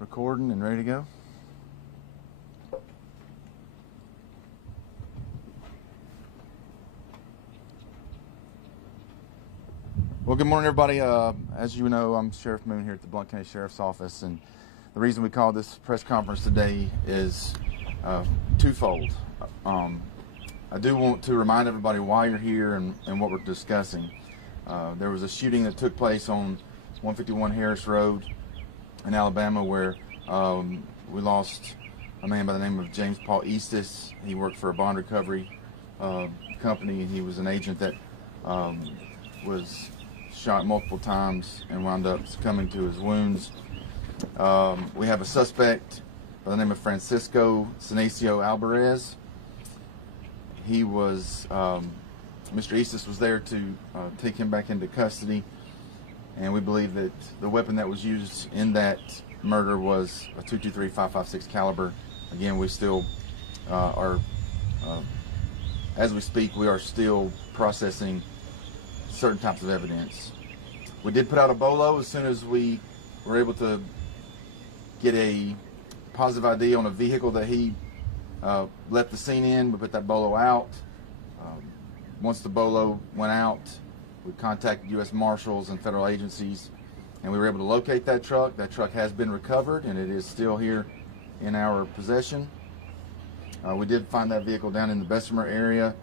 Recording and ready to go. Well, good morning, everybody. As you know, I'm Sheriff Moon here at the Blount County Sheriff's Office, and the reason we called this press conference today is twofold. I do want to remind everybody why you're here and what we're discussing. There was a shooting that took place on 151 Harris Road in Alabama where we lost a man by the name of James Paul Eastis. He worked for a bond recovery company, and he was an agent that was shot multiple times and wound up succumbing to his wounds. We have a suspect by the name of Francisco Senacio Alvarez. He was, Mr. Eastis was there to take him back into custody, and we believe that the weapon that was used in that murder was a .223 5.56 caliber. Again, we still are, as we speak, we are still processing certain types of evidence. We did put out a BOLO as soon as we were able to get a positive ID on a vehicle that he left the scene in. We put that BOLO out. Once the BOLO went out, we contacted U.S. Marshals and federal agencies, and we were able to locate that truck. That truck has been recovered, and it is still here in our possession. We did find that vehicle down in the Bessemer area,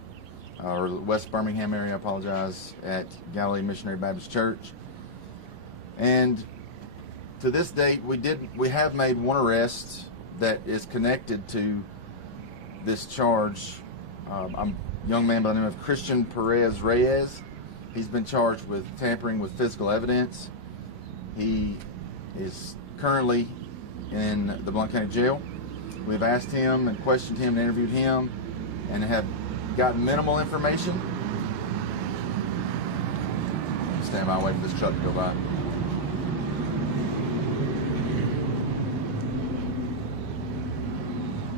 or West Birmingham area, I apologize, at Galilee Missionary Baptist Church. And to this date, we have made one arrest that is connected to this charge. A young man by the name of Christian Perez Reyes. He's been charged with tampering with physical evidence. He is currently in the Blount County Jail. We've asked him and questioned him and interviewed him and have gotten minimal information. Stand by, wait for this truck to go by.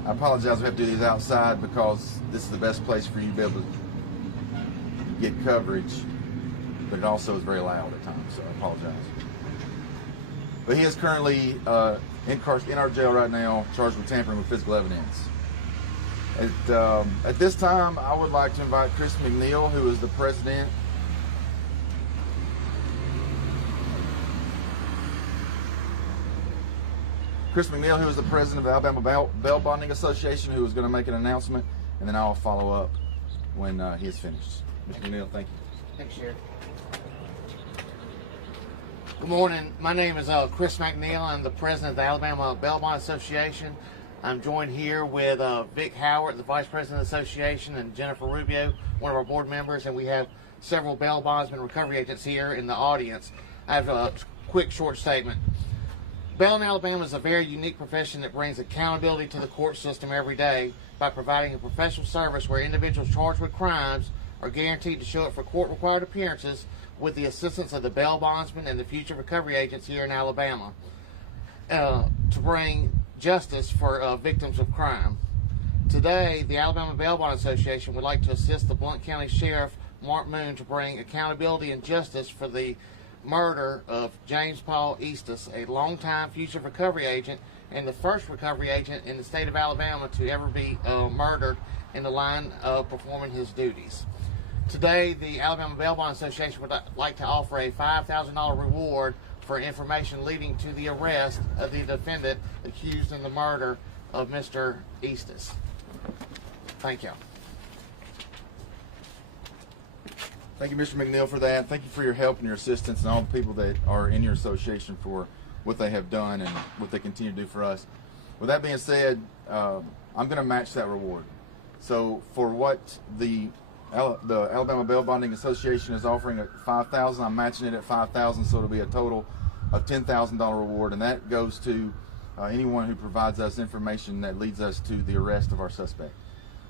I apologize, we have to do these outside because this is the best place for you to be able to get coverage, but it also is very loud at times, so I apologize. But he is currently in our jail right now, charged with tampering with physical evidence. At this time, I would like to invite Chris McNeil, who is the president of the Alabama Bail Bonding Association, who is going to make an announcement, and then I'll follow up when he is finished. Mr. McNeil, thank you. Thanks, Sheriff. Good morning. My name is Chris McNeil. I'm the president of the Alabama Bail Bond Association. I'm joined here with Vic Howard, the vice president of the association, and Jennifer Rubio, one of our board members, and we have several bail bondsmen recovery agents here in the audience. I have a quick short statement. Bail in Alabama is a very unique profession that brings accountability to the court system every day by providing a professional service where individuals charged with crimes are guaranteed to show up for court-required appearances with the assistance of the bail bondsmen and the future recovery agents here in Alabama to bring justice for victims of crime. Today, the Alabama Bail Bond Association would like to assist the Blount County Sheriff, Mark Moon, to bring accountability and justice for the murder of James Paul Eastis, a longtime future recovery agent and the first recovery agent in the state of Alabama to ever be murdered in the line of performing his duties. Today, the Alabama Bail Bond Association would like to offer a $5,000 reward for information leading to the arrest of the defendant accused in the murder of Mr. Eastis. Thank you. Thank you, Mr. McNeil, for that. Thank you for your help and your assistance and all the people that are in your association for what they have done and what they continue to do for us. With that being said, I'm going to match that reward. So for what the Alabama Bail Bonding Association is offering at $5,000, I'm matching it at $5,000, so it'll be a total of $10,000 reward, and that goes to anyone who provides us information that leads us to the arrest of our suspect.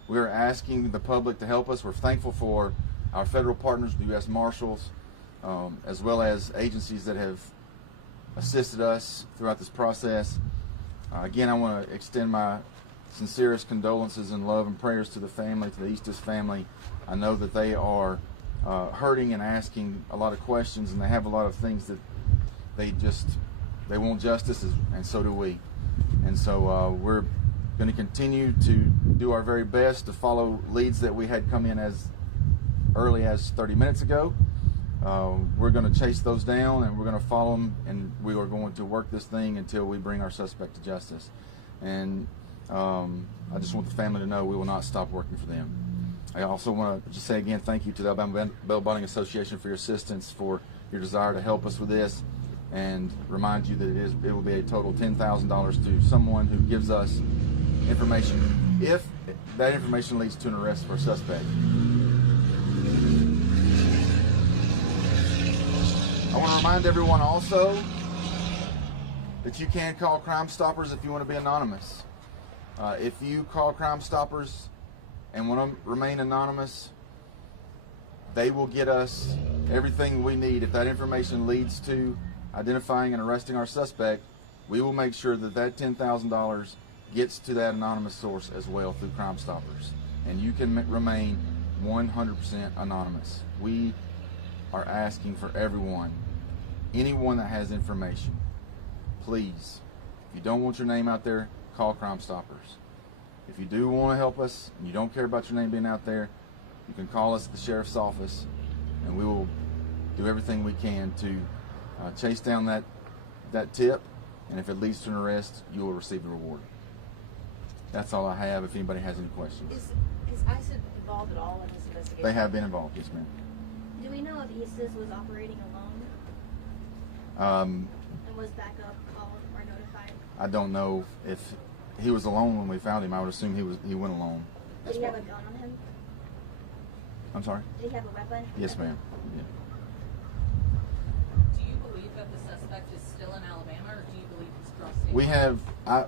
We are asking the public to help us. We're thankful for our federal partners, the U.S. Marshals, as well as agencies that have assisted us throughout this process. Again, I want to extend my sincerest condolences and love and prayers to the family, to the Eastis family. I know that they are hurting and asking a lot of questions, and they have a lot of things that they just They want justice, and so do we. And so we're going to continue to do our very best to follow leads that we had come in as early as 30 minutes ago. We're going to chase those down, and we're going to follow them, and we are going to work this thing until we bring our suspect to justice. And I just want the family to know we will not stop working for them. I also want to just say again thank you to the Alabama Bail Bonding Association for your assistance, for your desire to help us with this, and remind you that it will be a total $10,000 to someone who gives us information, if that information leads to an arrest for a suspect. I want to remind everyone also that you can call Crime Stoppers if you want to be anonymous. If you call Crime Stoppers and want to remain anonymous, they will get us everything we need. If that information leads to identifying and arresting our suspect, we will make sure that that $10,000 gets to that anonymous source as well through Crime Stoppers. And you can remain 100% anonymous. We are asking for everyone, anyone that has information, please, if you don't want your name out there, call Crime Stoppers. If you do want to help us and you don't care about your name being out there, you can call us at the sheriff's office, and we will do everything we can to chase down that tip, and if it leads to an arrest, you will receive the reward. That's all I have. If anybody has any questions. Is ICE involved at all in this investigation? They have been involved, yes ma'am. Do we know if ISIS was operating alone? And was backup called or notified? I don't know if he was alone when we found him. I would assume he went alone. Did he have a gun on him? I'm sorry? Did he have a weapon? Yes ma'am. Yeah. Do you believe that the suspect is still in Alabama, or do you believe he's crossed state?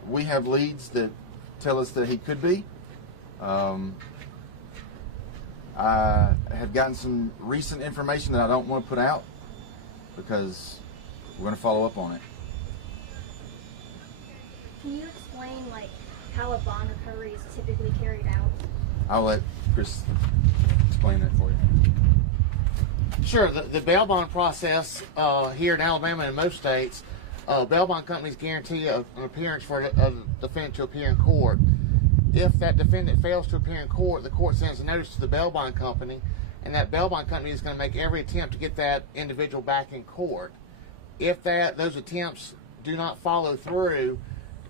We have leads that tell us that he could be. I have gotten some recent information that I don't want to put out because we're going to follow up on it. Can you explain how a bond recovery is typically carried out? I'll let Chris explain that for you. Sure. The bail bond process here in Alabama and most states, bail bond companies guarantee an appearance for a defendant to appear in court. If that defendant fails to appear in court, the court sends a notice to the bail bond company, and that bail bond company is going to make every attempt to get that individual back in court. If those attempts do not follow through,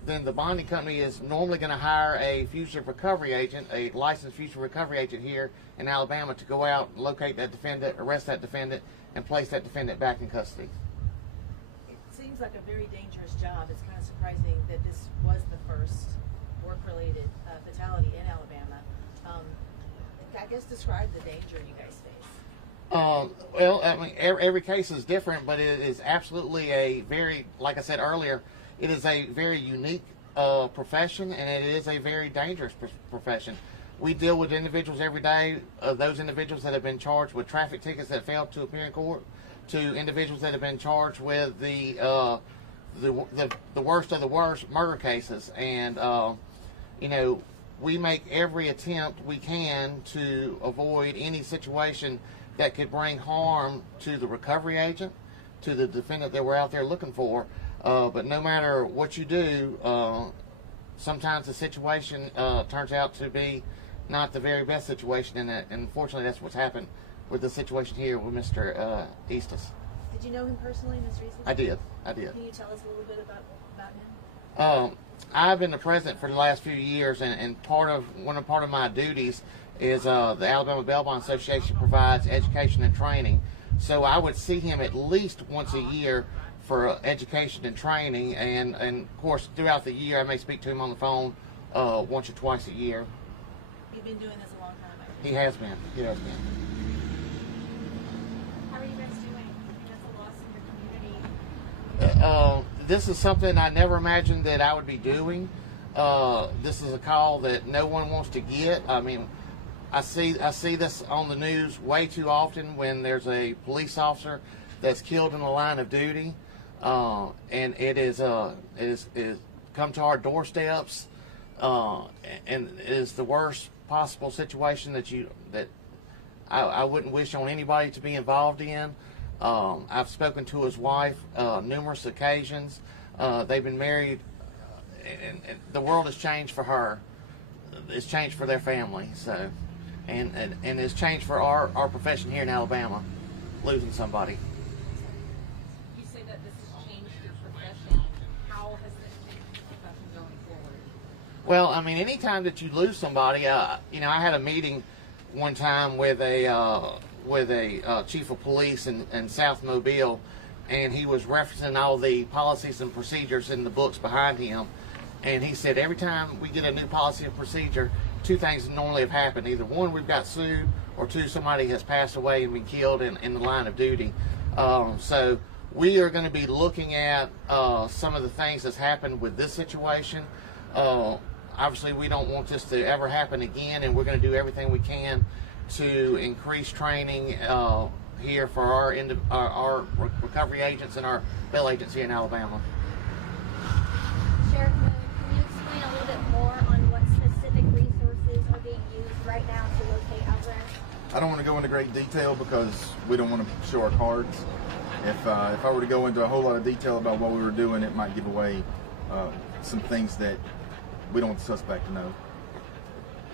then the bonding company is normally going to hire a fugitive recovery agent, a licensed fugitive recovery agent here in Alabama, to go out, locate that defendant, arrest that defendant, and place that defendant back in custody. It seems like a very dangerous job. It's kind of surprising that this was the first work-related fatality in Alabama. I guess describe the danger you guys face. Well, I mean, every case is different, but it is absolutely a very, like I said earlier, it is a very unique profession, and it is a very dangerous profession. We deal with individuals every day, those individuals that have been charged with traffic tickets that failed to appear in court, to individuals that have been charged with the worst of the worst murder cases. And, we make every attempt we can to avoid any situation that could bring harm to the recovery agent, to the defendant that we're out there looking for. But no matter what you do, sometimes the situation turns out to be not the very best situation, and unfortunately that's what's happened with the situation here with Mr. Eastis. Did you know him personally, Mr. Easton? I did. Can you tell us a little bit about him? I've been the president for the last few years, and part of my duties is the Alabama Bail Bond Association provides education and training. So I would see him at least once a year for education and training, and of course throughout the year I may speak to him on the phone once or twice a year. You've been doing this a long time, I think. He has been. How are you guys doing? That's a loss in your community. This is something I never imagined that I would be doing. This is a call that no one wants to get. I mean, I see this on the news way too often when there's a police officer that's killed in the line of duty, and it is come to our doorsteps, and it is the worst possible situation that I wouldn't wish on anybody to be involved in. I've spoken to his wife numerous occasions. They've been married, and the world has changed for her. It's changed for their family. So, and it's changed for our profession here in Alabama, losing somebody. You say that this has changed your profession. How has this changed your profession going forward? Well, I mean, anytime that you lose somebody, you know, I had a meeting one time with a chief of police in South Mobile, and he was referencing all the policies and procedures in the books behind him. And he said every time we get a new policy and procedure, two things normally have happened. Either one, we've got sued, or two, somebody has passed away and been killed in the line of duty. So we are going to be looking at some of the things that's happened with this situation. Obviously, we don't want this to ever happen again, and we're going to do everything we can to increase training here for our recovery agents and our bail agents here in Alabama. Sheriff Moon, can you explain a little bit more on what specific resources are being used right now to locate Alabama? I don't want to go into great detail because we don't want to show our cards. If I were to go into a whole lot of detail about what we were doing, it might give away some things that we don't want the suspect to know.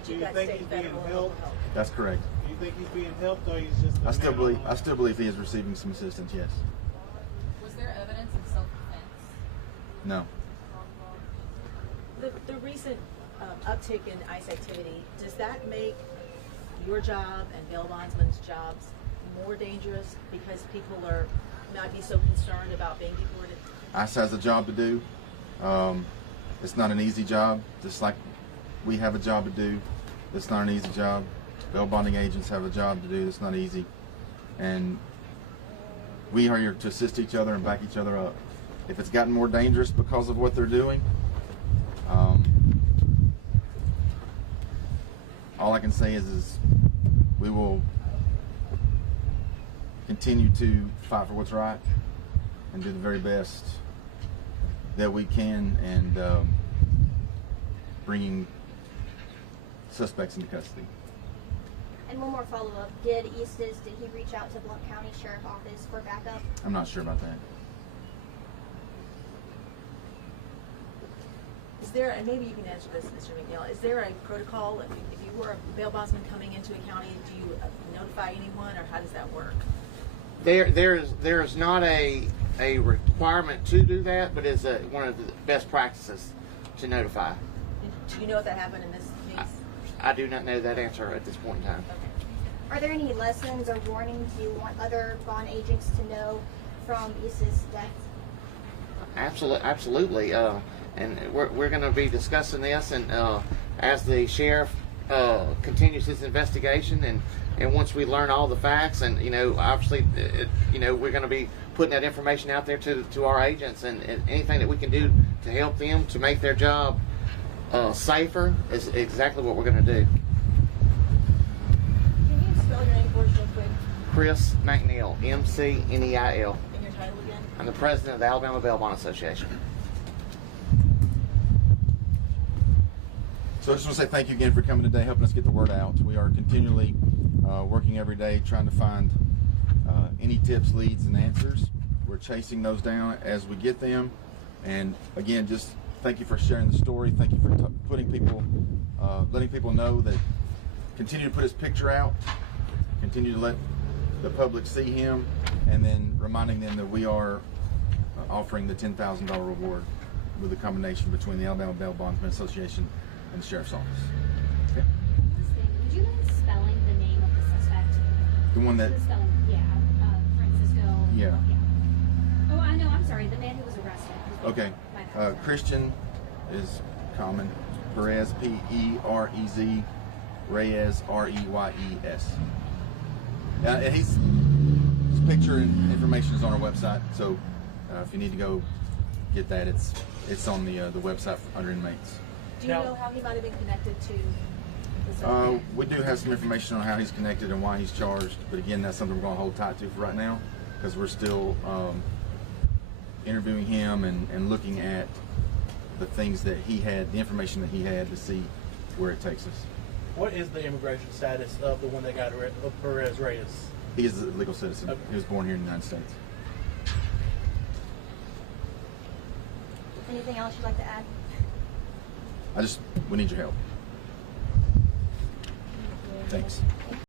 Do you think he's being helped? That's correct. Do you think he's being helped, or he's just? I still believe he is receiving some assistance. Yes. Was there evidence of self-defense? No. The recent uptick in ICE activity, does that make your job and bail bondsmen's jobs more dangerous because people are not be so concerned about being deported? ICE has a job to do. It's not an easy job, just like we have a job to do. It's not an easy job. Bail bonding agents have a job to do. It's not easy. And we are here to assist each other and back each other up. If it's gotten more dangerous because of what they're doing, all I can say is we will continue to fight for what's right and do the very best that we can, and bringing suspects into custody. And one more follow-up. Did he reach out to Blount County Sheriff Office for backup? I'm not sure about that. Is there, and maybe you can answer this, Mr. McNeil, is there a protocol, if you were a bail bondsman coming into a county, do you notify anyone, or how does that work? There's not a requirement to do that, but it's one of the best practices to notify. Do you know if that happened in this case? I do not know that answer at this point in time. Are there any lessons or warnings you want other bond agents to know from Issa's death? Absolutely. And we're going to be discussing this, and as the sheriff continues his investigation, and once we learn all the facts, and obviously, we're going to be putting that information out there to our agents, and anything that we can do to help them to make their job safer is exactly what we're going to do. Can you spell your name for us real quick? Chris McNeil, McNeil. And your title again? I'm the president of the Alabama Bail Bond Association. So I just want to say thank you again for coming today, helping us get the word out. We are continually working every day trying to find any tips, leads, and answers. We're chasing those down as we get them. And again, just thank you for sharing the story. Thank you for letting people know that continue to put his picture out, continue to let the public see him, and then reminding them that we are offering the $10,000 reward with a combination between the Alabama Bail Bondsmen Association and the Sheriff's Office. Okay. Would you mind spelling the name of the suspect? The one that, Francisco. yeah. Oh, I know. I'm sorry. The man who was arrested. Okay. Christian is common. Perez, P-E-R-E-Z. Reyes, R-E-Y-E-S. And his picture and information is on our website. So if you need to go get that, it's on the website under inmates. Do you know how he might have been connected to this? We do have some information on how he's connected and why he's charged, but again, that's something we're going to hold tight to for right now because we're still interviewing him and looking at the things that he had, the information that he had, to see where it takes us. What is the immigration status of the one that got Perez Reyes? He is a legal citizen. Okay. He was born here in the United States. Anything else you'd like to add? We need your help. Thanks. Thank